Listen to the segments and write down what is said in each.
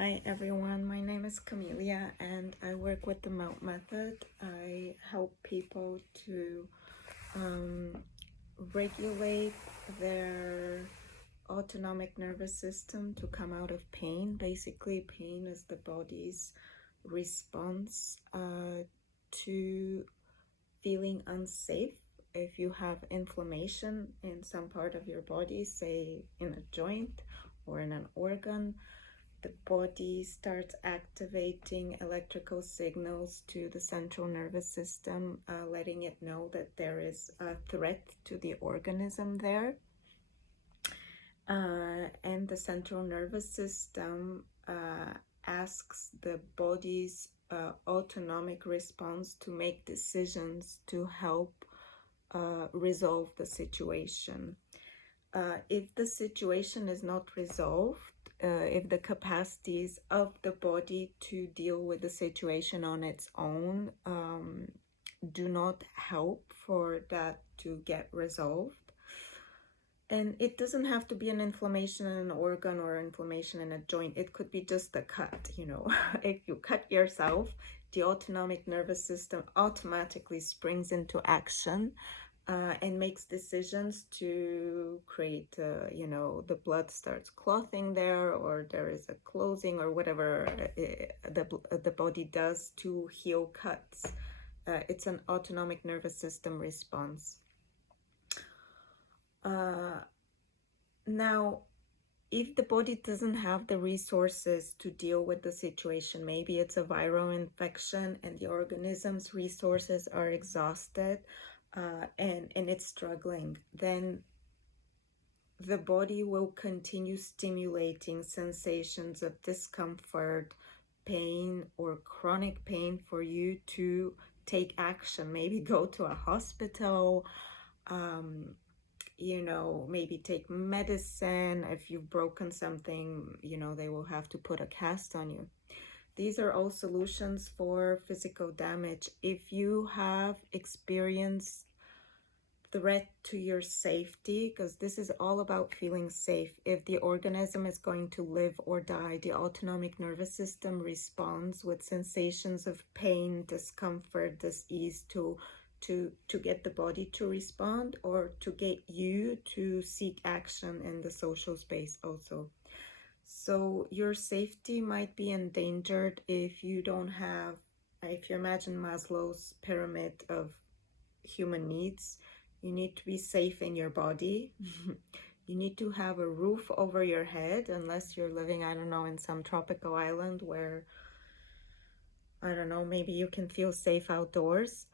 Hi everyone, my name is Camelia and I work with the Mount Method. I help people to regulate their autonomic nervous system to come out of pain. Basically, pain is the body's response to feeling unsafe. If you have inflammation in some part of your body, say in a joint or in an organ, the body starts activating electrical signals to the central nervous system, letting it know that there is a threat to the organism there. And the central nervous system asks the body's autonomic response to make decisions to help resolve the situation. If the situation is not resolved, if the capacities of the body to deal with the situation on its own do not help for that to get resolved. And it doesn't have to be an inflammation in an organ or inflammation in a joint. It could be just a cut, If you cut yourself, the autonomic nervous system automatically springs into action and makes decisions to create, the blood starts clotting there, or there is a closing, or whatever the body does to heal cuts. It's an autonomic nervous system response. Now, if the body doesn't have the resources to deal with the situation, maybe it's a viral infection and the organism's resources are exhausted, and it's struggling, then the body will continue stimulating sensations of discomfort, pain, or chronic pain for you to take action. Maybe go to a hospital, maybe take medicine. If you've broken something, they will have to put a cast on you. These are all solutions for physical damage. If you have experienced threat to your safety, because this is all about feeling safe. If the organism is going to live or die, the autonomic nervous system responds with sensations of pain, discomfort, dis-ease to get the body to respond, or to get you to seek action in the social space also. So your safety might be endangered if you imagine Maslow's pyramid of human needs. You need to be safe in your body. You need to have a roof over your head, unless you're living, in some tropical island where, maybe you can feel safe outdoors.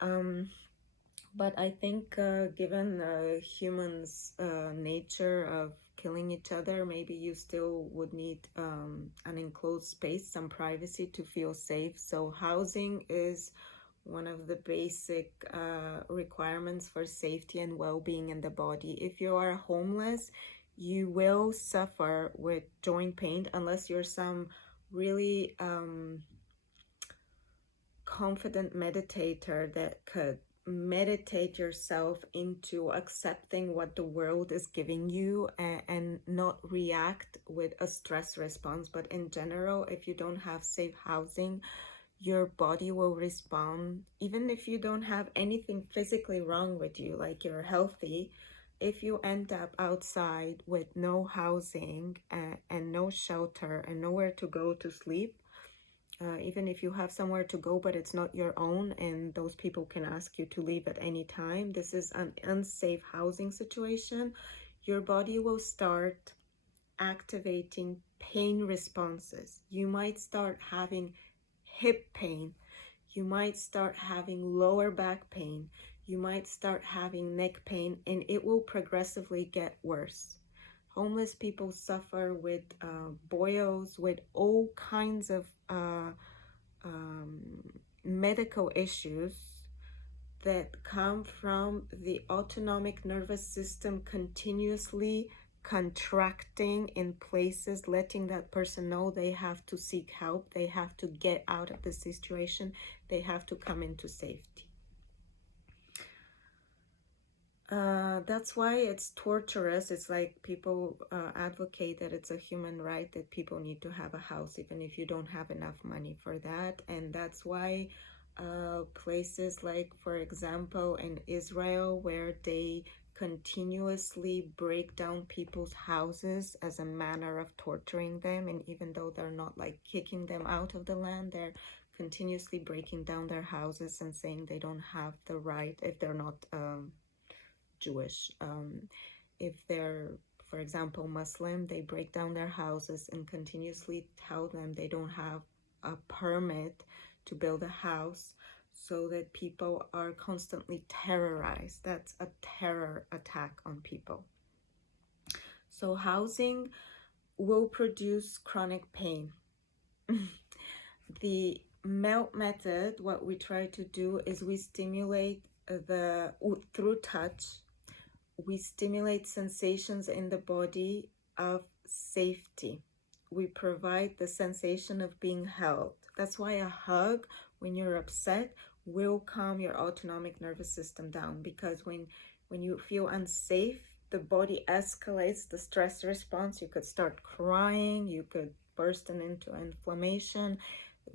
But I think given humans' nature of killing each other, maybe you still would need an enclosed space, some privacy to feel safe. So housing is one of the basic requirements for safety and well-being in the body. If you are homeless, you will suffer with joint pain unless you're some really confident meditator that could meditate yourself into accepting what the world is giving you and not react with a stress response. But in general, if you don't have safe housing, your body will respond. Even if you don't have anything physically wrong with you, like you're healthy, if you end up outside with no housing and no shelter and nowhere to go to sleep, even if you have somewhere to go but it's not your own and those people can ask you to leave at any time, this is an unsafe housing situation. Your body will start activating pain responses. You might start having hip pain, you might start having lower back pain, you might start having neck pain, and it will progressively get worse. Homeless people suffer with boils, with all kinds of medical issues that come from the autonomic nervous system continuously contracting in places, letting that person know they have to seek help, they have to get out of the situation, they have to come into safety. That's why it's torturous. It's like people advocate that it's a human right that people need to have a house, even if you don't have enough money for that. And that's why places like, for example, in Israel, where they continuously break down people's houses as a manner of torturing them, and even though they're not like kicking them out of the land, they're continuously breaking down their houses and saying they don't have the right if they're not Jewish. If they're, for example, Muslim, they break down their houses and continuously tell them they don't have a permit to build a house, so that people are constantly terrorized. That's a terror attack on people. So housing will produce chronic pain. The melt method, what we try to do is we stimulate through touch, we stimulate sensations in the body of safety. We provide the sensation of being held. That's why a hug, when you're upset, will calm your autonomic nervous system down, because when you feel unsafe, the body escalates the stress response. You could start crying, you could burst into inflammation,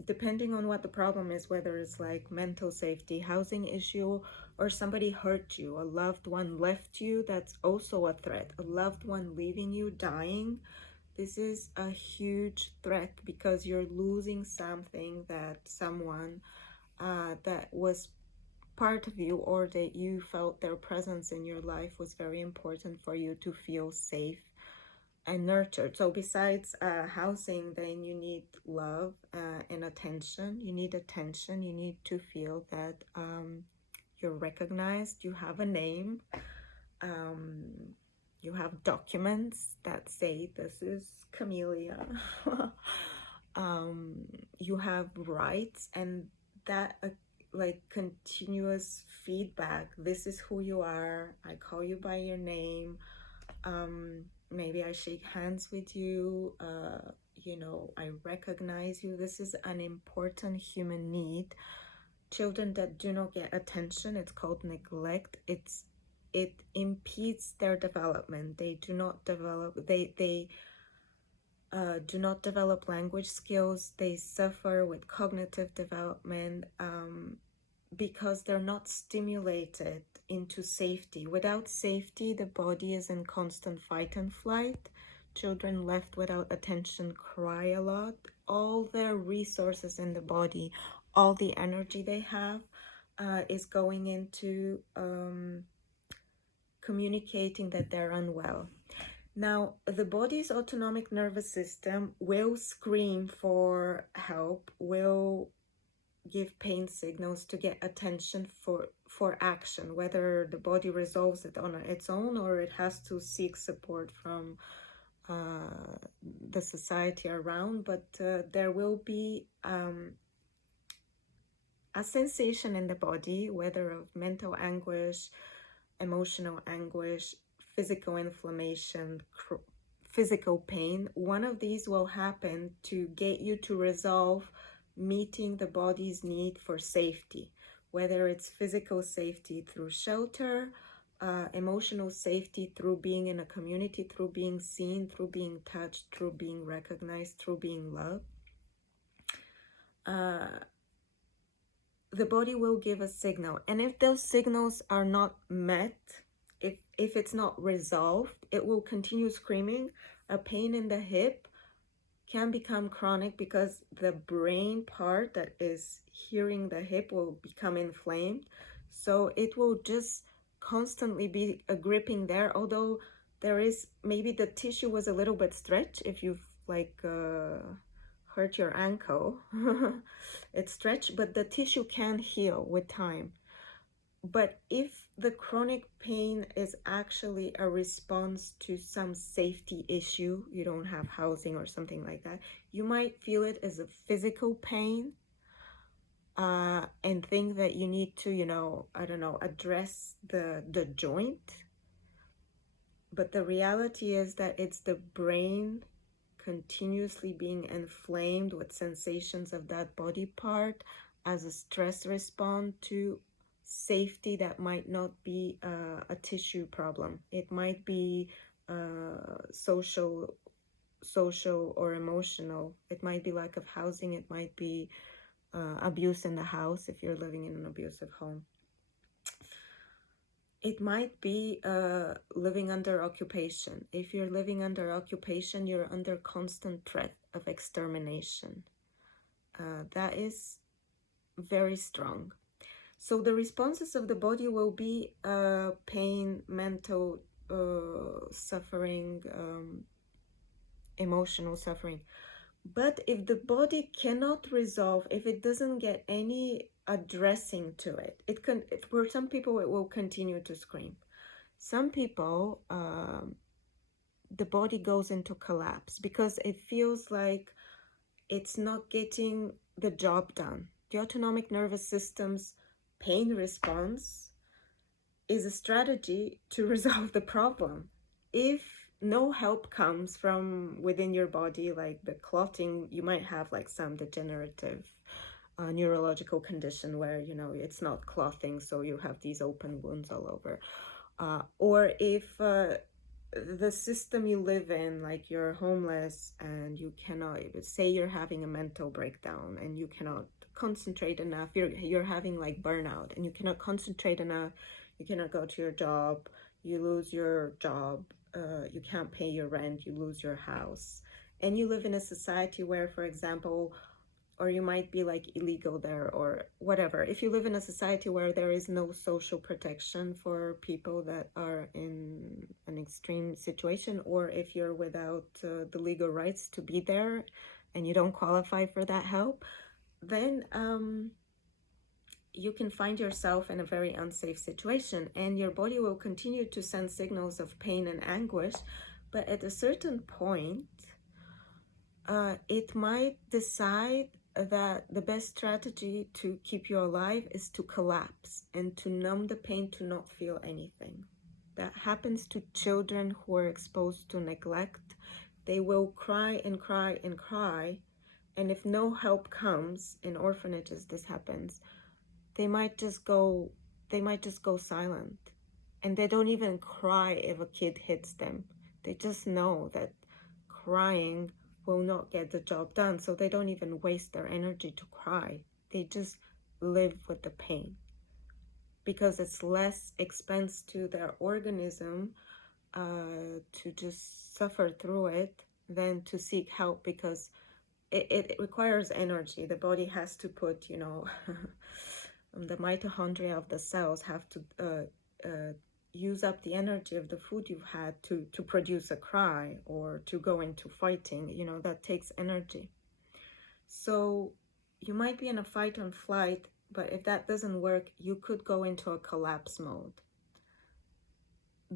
depending on what the problem is, whether it's like mental safety, housing issue, or somebody hurt you, a loved one left you. That's also a threat. A loved one leaving you, dying. This is a huge threat, because you're losing something, that someone that was part of you, or that you felt their presence in your life was very important for you to feel safe and nurtured. So besides housing, then you need love and attention. You need attention. You need to feel that you're recognized, you have a name, you have documents that say this is Camellia. You have rights, and that like continuous feedback. This is who you are. I call you by your name. Maybe I shake hands with you. You know, I recognize you. This is an important human need. Children that do not get attention, it's called neglect. It impedes their development. They do not develop. They do not develop language skills. They suffer with cognitive development because they're not stimulated into safety. Without safety, the body is in constant fight and flight. Children left without attention cry a lot. All their resources in the body, all the energy they have is going into communicating that they're unwell. Now, the body's autonomic nervous system will scream for help, will give pain signals to get attention for action, whether the body resolves it on its own or it has to seek support from the society around. But there will be a sensation in the body, whether of mental anguish, emotional anguish, physical inflammation, physical pain. One of these will happen to get you to resolve meeting the body's need for safety, whether it's physical safety through shelter, emotional safety through being in a community, through being seen, through being touched, through being recognized, through being loved. The body will give a signal, and if those signals are not met, if it's not resolved, it will continue screaming. A pain in the hip can become chronic because the brain part that is hearing the hip will become inflamed. So it will just constantly be gripping there, although there is maybe the tissue was a little bit stretched. If you've like hurt your ankle, it's stretched, but the tissue can heal with time. But if the chronic pain is actually a response to some safety issue, you don't have housing or something like that, you might feel it as a physical pain and think that you need to, you know, I don't know, address the joint. But the reality is that it's the brain continuously being inflamed with sensations of that body part as a stress response to safety that might not be a tissue problem. It might be social or emotional. It might be lack of housing. It might be abuse in the house if you're living in an abusive home. It might be living under occupation. If you're living under occupation, you're under constant threat of extermination. That is very strong. So the responses of the body will be pain, mental suffering, emotional suffering. But if the body cannot resolve, if it doesn't get any addressing to it, for some people it will continue to scream. Some people, the body goes into collapse because it feels like it's not getting the job done. The autonomic nervous system's pain response is a strategy to resolve the problem. If no help comes from within your body, like the clotting, you might have like some degenerative neurological condition where, you know, it's not clotting, so you have these open wounds all over. Or if the system you live in, like you're homeless and you cannot, say you're having a mental breakdown and you cannot concentrate enough, you're having like burnout and you cannot concentrate enough, you cannot go to your job, you lose your job, you can't pay your rent, you lose your house, and you live in a society where, for example, or you might be like illegal there or whatever. If you live in a society where there is no social protection for people that are in an extreme situation, or if you're without the legal rights to be there and you don't qualify for that help, then you can find yourself in a very unsafe situation, and your body will continue to send signals of pain and anguish. But at a certain point, it might decide that the best strategy to keep you alive is to collapse and to numb the pain, to not feel anything. That happens to children who are exposed to neglect. They will cry and cry and cry, and if no help comes, in orphanages this happens, they might just go silent, and they don't even cry if a kid hits them. They just know that crying will not get the job done, so they don't even waste their energy to cry. They just live with the pain because it's less expense to their organism to just suffer through it than to seek help, because it requires energy. The body has to put, you know, the mitochondria of the cells have to use up the energy of the food you've had to produce a cry or to go into fighting. You know, that takes energy. So you might be in a fight or flight, but if that doesn't work, you could go into a collapse mode.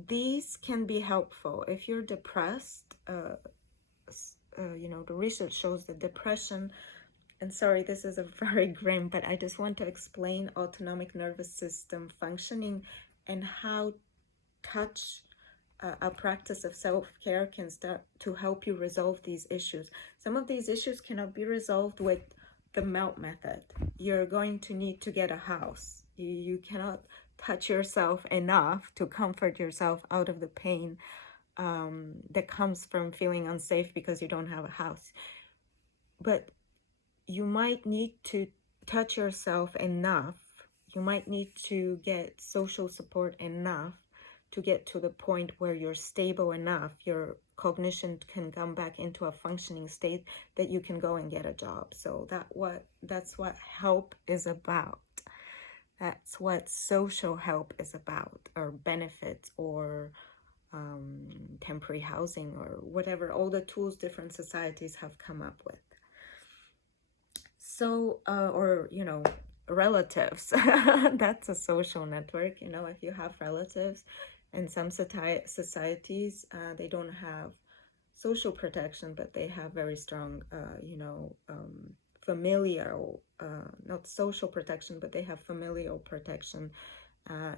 These can be helpful if you're depressed. You know, the research shows that depression, and sorry, this is a very grim, but I just want to explain autonomic nervous system functioning and how touch, a practice of self-care, can start to help you resolve these issues. Some of these issues cannot be resolved with the melt method. You're going to need to get a house. You cannot touch yourself enough to comfort yourself out of the pain that comes from feeling unsafe because you don't have a house. But you might need to touch yourself enough. You might need to get social support enough to get to the point where you're stable enough, your cognition can come back into a functioning state that you can go and get a job. So that's what help is about. That's what social help is about, or benefits, or temporary housing, or whatever, all the tools different societies have come up with. So, or, you know, relatives, that's a social network. You know, if you have relatives, in some societies, they don't have social protection, but they have very strong, you know, familial, not social protection, but they have familial protection,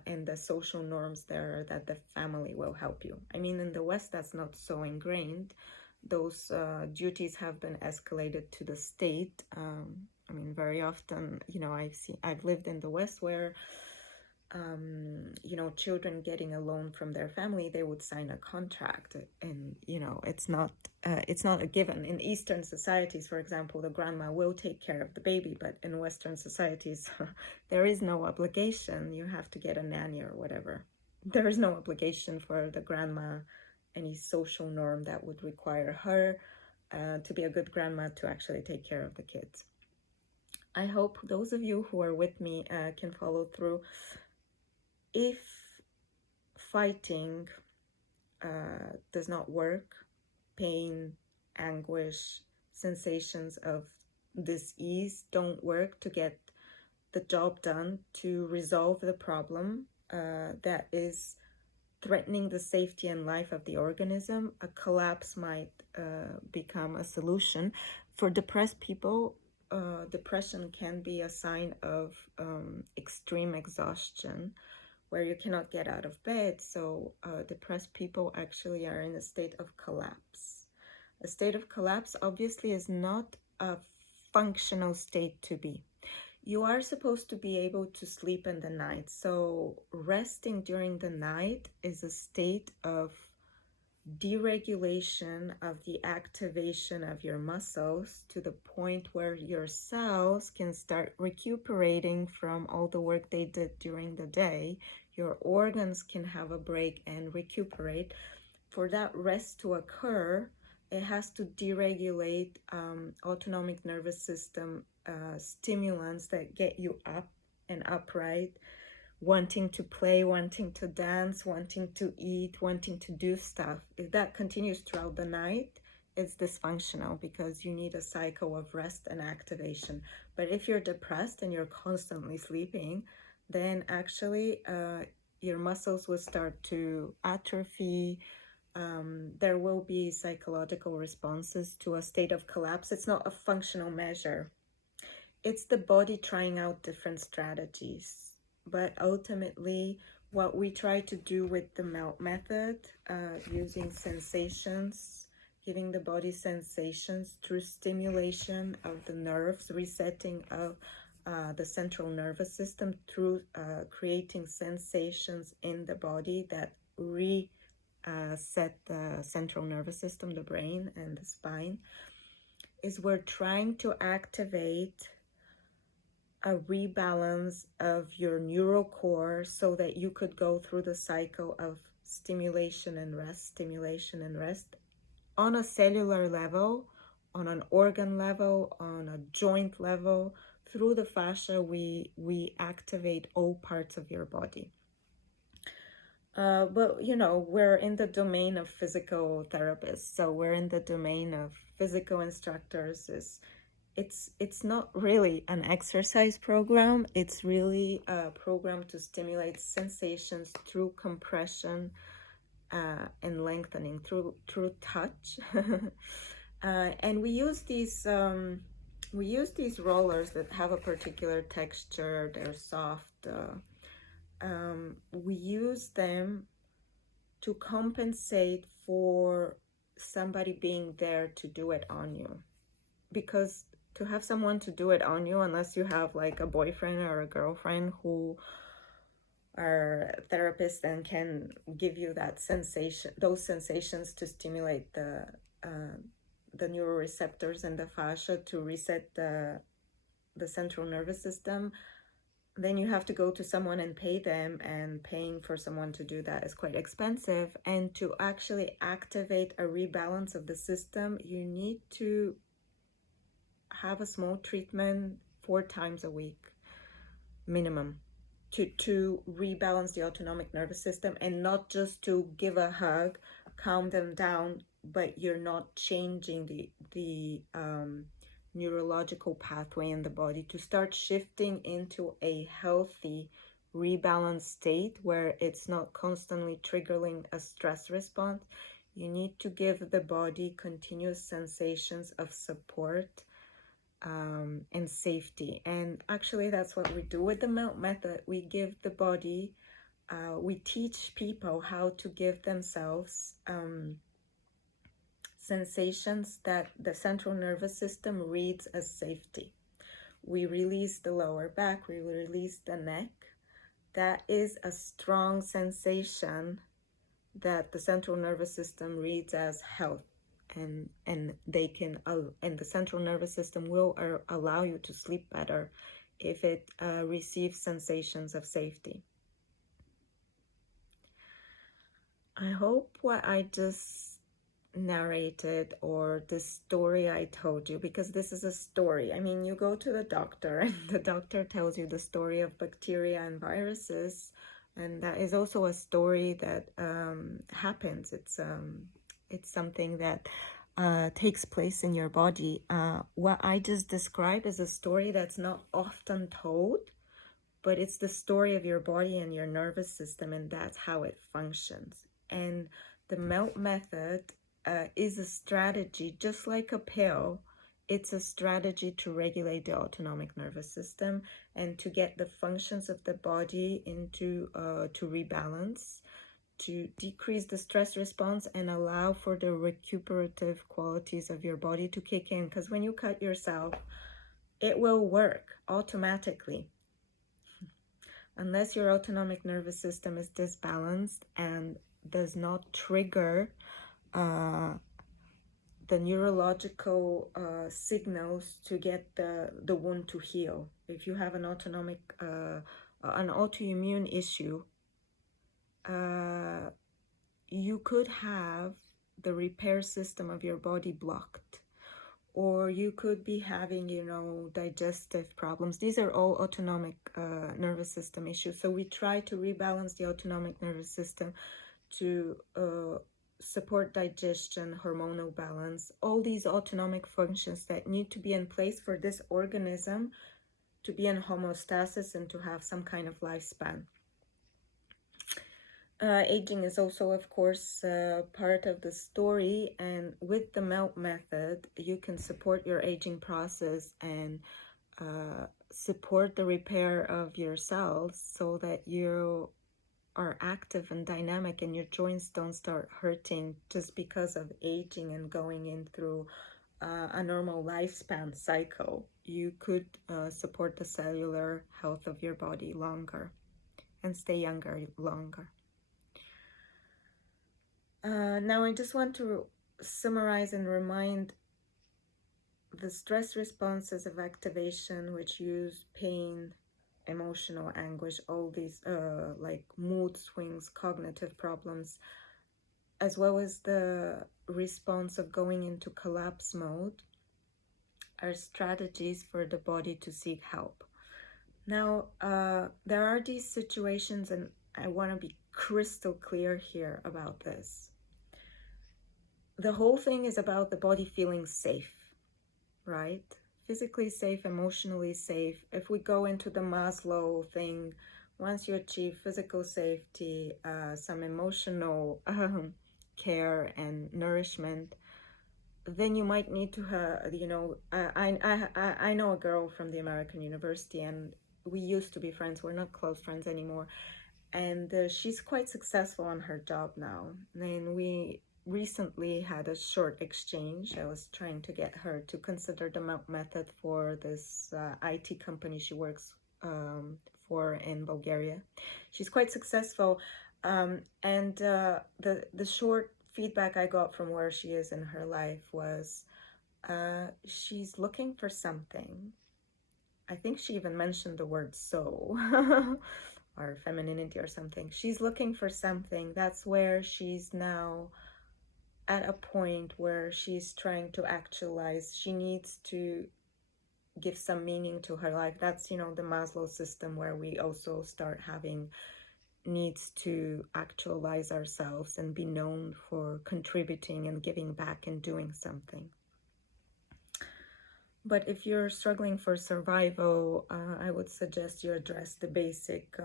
and the social norms there are that the family will help you. I mean, in the West, that's not so ingrained. Those duties have been escalated to the state. I mean, very often, you know, I've lived in the West where you know, children getting a loan from their family, they would sign a contract, and you know, it's not a given. In Eastern societies, for example, the grandma will take care of the baby, but in Western societies, there is no obligation. You have to get a nanny or whatever. There is no obligation for the grandma, any social norm that would require her to be a good grandma to actually take care of the kids. I hope those of you who are with me can follow through. If fighting does not work, pain, anguish, sensations of dis-ease don't work to get the job done, to resolve the problem that is threatening the safety and life of the organism, a collapse might become a solution. For depressed people, depression can be a sign of extreme exhaustion, where you cannot get out of bed. So depressed people actually are in a state of collapse. A state of collapse obviously is not a functional state to be. You are supposed to be able to sleep in the night. So resting during the night is a state of deregulation of the activation of your muscles to the point where your cells can start recuperating from all the work they did during the day. Your organs can have a break and recuperate. For that rest to occur, it has to deregulate autonomic nervous system stimulants that get you up and upright, wanting to play, wanting to dance, wanting to eat, wanting to do stuff. If that continues throughout the night, it's dysfunctional because you need a cycle of rest and activation. But if you're depressed and you're constantly sleeping, then actually your muscles will start to atrophy. There will be psychological responses to a state of collapse. It's not a functional measure. It's the body trying out different strategies. But ultimately, what we try to do with the melt method, using sensations, giving the body sensations through stimulation of the nerves, resetting of the central nervous system through creating sensations in the body that reset the central nervous system, the brain and the spine, is we're trying to activate a rebalance of your neural core so that you could go through the cycle of stimulation and rest on a cellular level, on an organ level, on a joint level. Through the fascia, we activate all parts of your body. But you know, we're in the domain of physical therapists, so we're in the domain of physical instructors. It's not really an exercise program. It's really a program to stimulate sensations through compression and lengthening through touch. And we use these rollers that have a particular texture. They're soft. We use them to compensate for somebody being there to do it on you, because to have someone to do it on you, unless you have like a boyfriend or a girlfriend who are therapists and can give you that sensation, those sensations to stimulate the neuroreceptors and the fascia to reset the central nervous system, then you have to go to someone and pay them, and paying for someone to do that is quite expensive. And to actually activate a rebalance of the system, you need to have a small treatment 4 times a week minimum to rebalance the autonomic nervous system, and not just to give a hug, calm them down, but you're not changing the neurological pathway in the body to start shifting into a healthy rebalanced state where it's not constantly triggering a stress response. You need to give the body continuous sensations of support and safety. And actually that's what we do with the melt method. We give the body, we teach people how to give themselves sensations that the central nervous system reads as safety. We release the lower back, we release the neck, that is a strong sensation that the central nervous system reads as health, and they can and the central nervous system will allow you to sleep better if it receives sensations of safety. I hope what I just narrated, or the story I told you, because this is a story. I mean, you go to the doctor and the doctor tells you the story of bacteria and viruses, and that is also a story that happens. It's something that takes place in your body. What I just described is a story that's not often told, but it's the story of your body and your nervous system, and that's how it functions. And the melt method is a strategy, just like a pill. It's a strategy to regulate the autonomic nervous system and to get the functions of the body into to rebalance, to decrease the stress response and allow for the recuperative qualities of your body to kick in. Because when you cut yourself, it will work automatically. Unless your autonomic nervous system is disbalanced and does not trigger the neurological signals to get the wound to heal. If you have an autoimmune issue, you could have the repair system of your body blocked, or you could be having, digestive problems. These are all autonomic nervous system issues. So we try to rebalance the autonomic nervous system to support digestion, hormonal balance, all these autonomic functions that need to be in place for this organism to be in homeostasis and to have some kind of lifespan. Aging is also, of course, part of the story, and with the melt method, you can support your aging process and support the repair of your cells so that you are active and dynamic and your joints don't start hurting just because of aging and going in through a normal lifespan cycle. You could support the cellular health of your body longer and stay younger longer. Now I just want to summarize and remind the stress responses of activation, which use pain, emotional anguish, all these like mood swings, cognitive problems, as well as the response of going into collapse mode, are strategies for the body to seek help. Now, there are these situations, and I want to be crystal clear here about this. The whole thing is about the body feeling safe, right? Physically safe, emotionally safe. If we go into the Maslow thing, once you achieve physical safety, some emotional care and nourishment, then you might need to have, I know a girl from the American University, and we used to be friends. We're not close friends anymore. And she's quite successful on her job now. And we recently had a short exchange. I was trying to get her to consider the method for this IT company she works for in Bulgaria. She's quite successful, and the short feedback I got from where she is in her life was she's looking for something. I think she even mentioned the word soul or femininity or something. She's looking for something. That's where she's now at a point where she's trying to actualize. She needs to give some meaning to her life. That's, the Maslow system, where we also start having needs to actualize ourselves and be known for contributing and giving back and doing something. But if you're struggling for survival, I would suggest you address the basic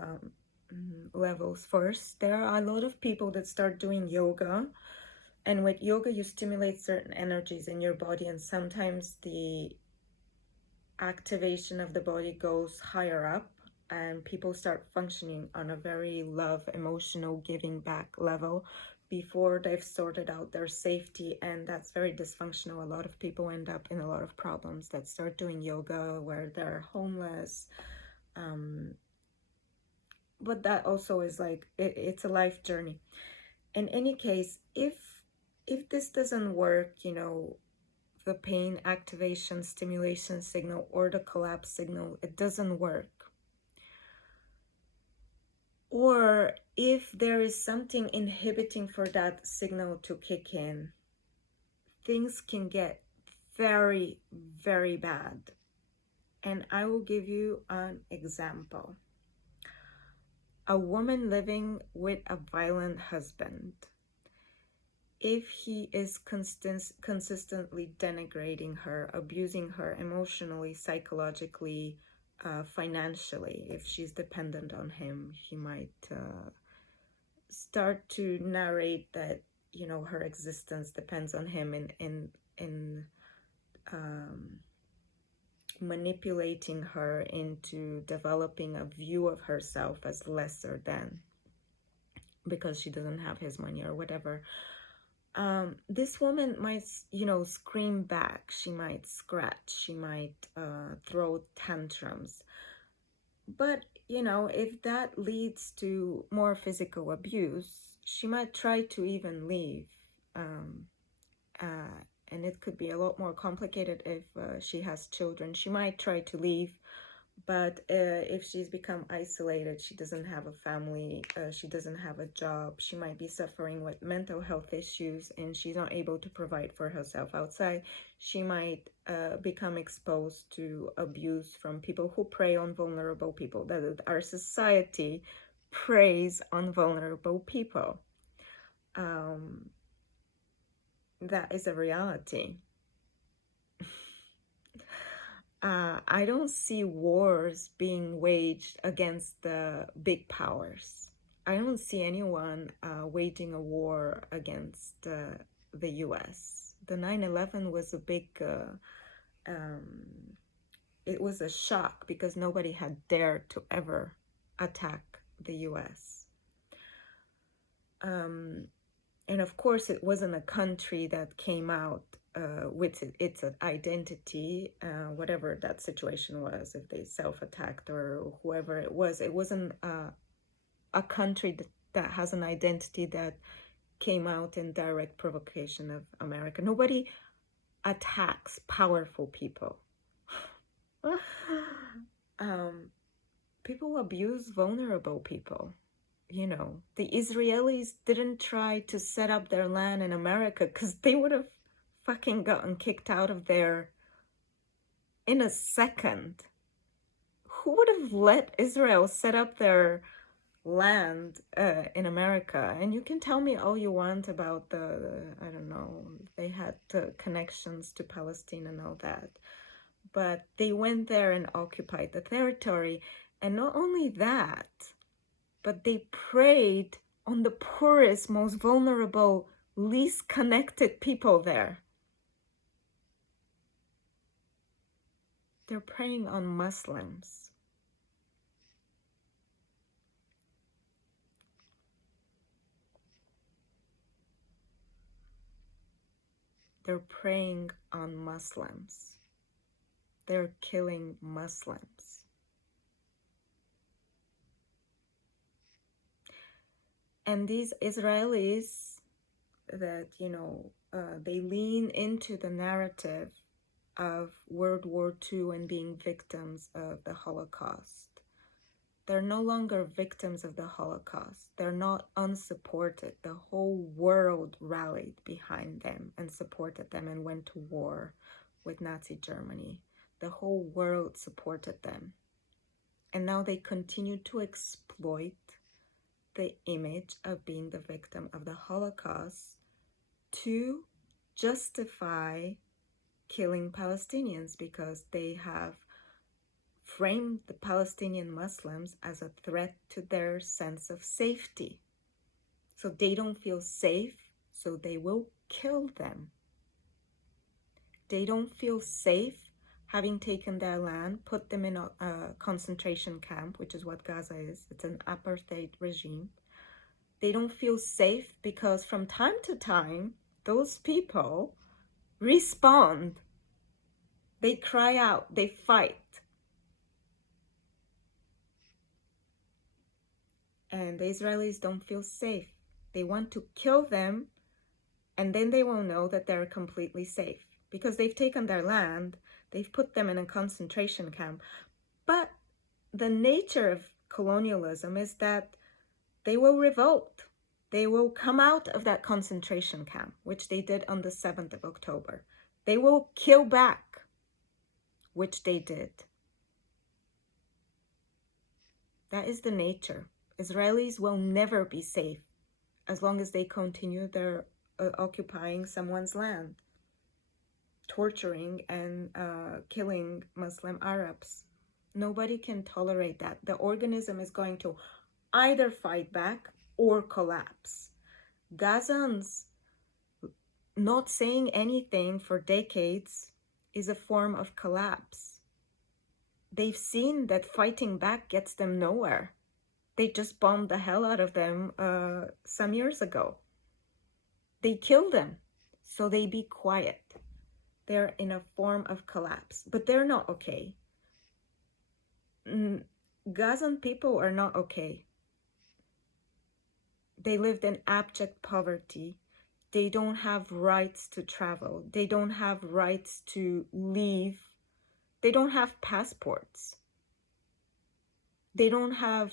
levels first. There are a lot of people that start doing yoga, and with yoga you stimulate certain energies in your body, and sometimes the activation of the body goes higher up and people start functioning on a very love, emotional, giving back level before they've sorted out their safety, and that's very dysfunctional. A lot of people end up in a lot of problems that start doing yoga where they're homeless, but that also is like, it's a life journey. In any case, if this doesn't work, you know, the pain activation stimulation signal or the collapse signal, it doesn't work, or if there is something inhibiting for that signal to kick in, things can get very, very bad. And I will give you an example. A woman living with a violent husband, if he is consistently denigrating her, abusing her emotionally, psychologically, financially, if she's dependent on him, he might start to narrate that, you know, her existence depends on him, in manipulating her into developing a view of herself as lesser than, because she doesn't have his money or whatever. This woman might, you know, scream back. She might scratch. She might throw tantrums. But, you know, if that leads to more physical abuse, she might try to even leave. And it could be a lot more complicated if she has children. She might try to leave, but if she's become isolated, she doesn't have a family, she doesn't have a job, she might be suffering with mental health issues, and she's not able to provide for herself outside. She might become exposed to abuse from people who prey on vulnerable people. That our society preys on vulnerable people. That is a reality. I don't see wars being waged against the big powers. I don't see anyone waging a war against the US. The 9/11 was a big, it was a shock because nobody had dared to ever attack the US. And of course, it wasn't a country that came out with its identity, whatever that situation was, if they self-attacked or whoever it wasn't a country that has an identity that came out in direct provocation of America. Nobody attacks powerful people. People abuse vulnerable people. You know, the Israelis didn't try to set up their land in America because they would have fucking gotten kicked out of there in a second. Who would have let Israel set up their land in America? And you can tell me all you want about I don't know, they had connections to Palestine and all that. But they went there and occupied the territory. And not only that, but they preyed on the poorest, most vulnerable, least connected people there. They're preying on Muslims. They're preying on Muslims. They're killing Muslims. And these Israelis that, you know, they lean into the narrative of World War II and being victims of the Holocaust. They're no longer victims of the Holocaust. They're not unsupported. The whole world rallied behind them and supported them and went to war with Nazi Germany. The whole world supported them. And now they continue to exploit the image of being the victim of the Holocaust to justify killing Palestinians, because they have framed the Palestinian Muslims as a threat to their sense of safety. So they don't feel safe, so they will kill them. They don't feel safe having taken their land, put them in a concentration camp, which is what Gaza is. It's an apartheid regime. They don't feel safe because from time to time, those people respond. They cry out, they fight. And the Israelis don't feel safe. They want to kill them, and then they will know that they're completely safe because they've taken their land, they've put them in a concentration camp. But the nature of colonialism is that they will revolt. They will come out of that concentration camp, which they did on the 7th of October. They will kill back, which they did. That is the nature. Israelis will never be safe as long as they continue their occupying someone's land, torturing and killing Muslim Arabs. Nobody can tolerate that. The organism is going to either fight back or collapse. Gazans not saying anything for decades is a form of collapse. They've seen that fighting back gets them nowhere. They just bombed the hell out of them some years ago. They killed them, so they be quiet. They're in a form of collapse, but they're not okay. Gazan people are not okay. They lived in abject poverty. They don't have rights to travel. They don't have rights to leave. They don't have passports. They don't have,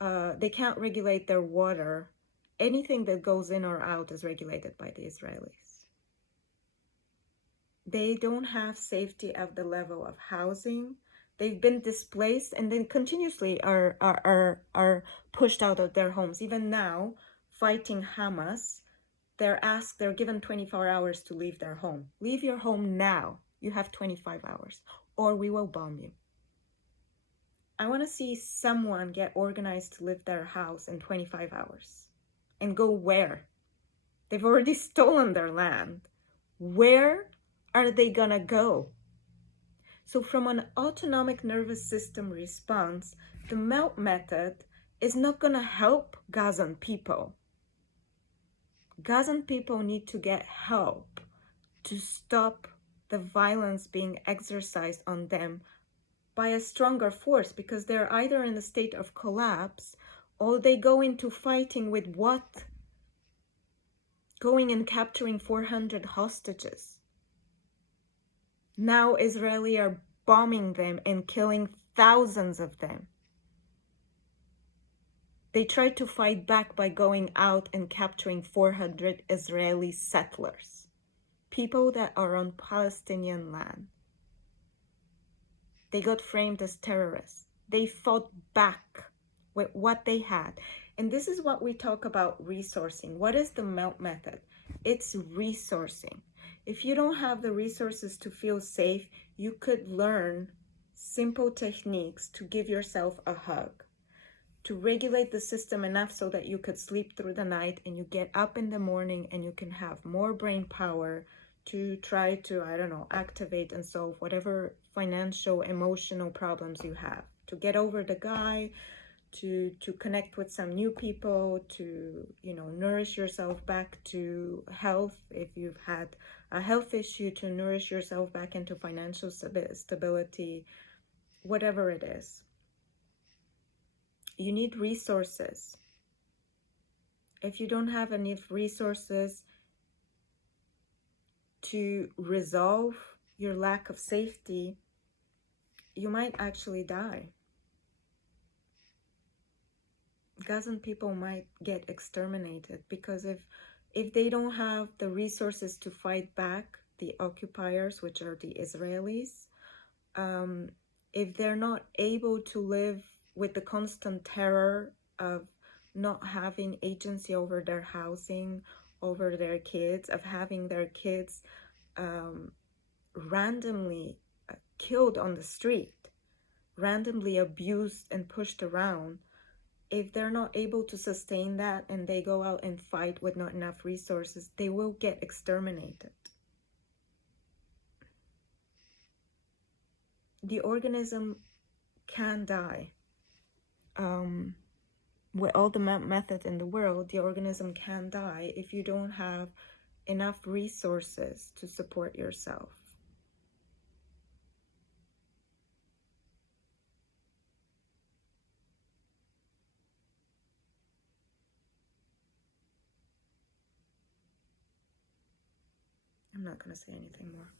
they can't regulate their water. Anything that goes in or out is regulated by the Israelis. They don't have safety at the level of housing. They've been displaced and then continuously are pushed out of their homes. Even now, fighting Hamas, they're given 24 hours to leave their home. Leave your home now. You have 25 hours or we will bomb you. I want to see someone get organized to leave their house in 25 hours. And go where? They've already stolen their land. Where are they gonna go? So from an autonomic nervous system response, the melt method is not gonna help Gazan people. Gazan people need to get help to stop the violence being exercised on them by a stronger force, because they're either in a state of collapse or they go into fighting with what? Going and capturing 400 hostages. Now Israeli are bombing them and killing thousands of them. They tried to fight back by going out and capturing 400 Israeli settlers, people that are on Palestinian land. They got framed as terrorists. They fought back with what they had. And this is what we talk about resourcing. What is the melt method? It's resourcing. If you don't have the resources to feel safe, you could learn simple techniques to give yourself a hug, to regulate the system enough so that you could sleep through the night and you get up in the morning and you can have more brain power to try to, I don't know, activate and solve whatever financial, emotional problems you have, to get over the guy, to connect with some new people, to, you know, nourish yourself back to health. If you've had a health issue, to nourish yourself back into financial stability, whatever it is. You need resources. If you don't have enough resources to resolve your lack of safety, you might actually die. Gazan people might get exterminated because if they don't have the resources to fight back the occupiers, which are the Israelis, if they're not able to live with the constant terror of not having agency over their housing, over their kids, of having their kids randomly killed on the street, randomly abused and pushed around, if they're not able to sustain that and they go out and fight with not enough resources, they will get exterminated. The organism can die. With all the methods in the world, the organism can die if you don't have enough resources to support yourself. I'm not going to say anything more.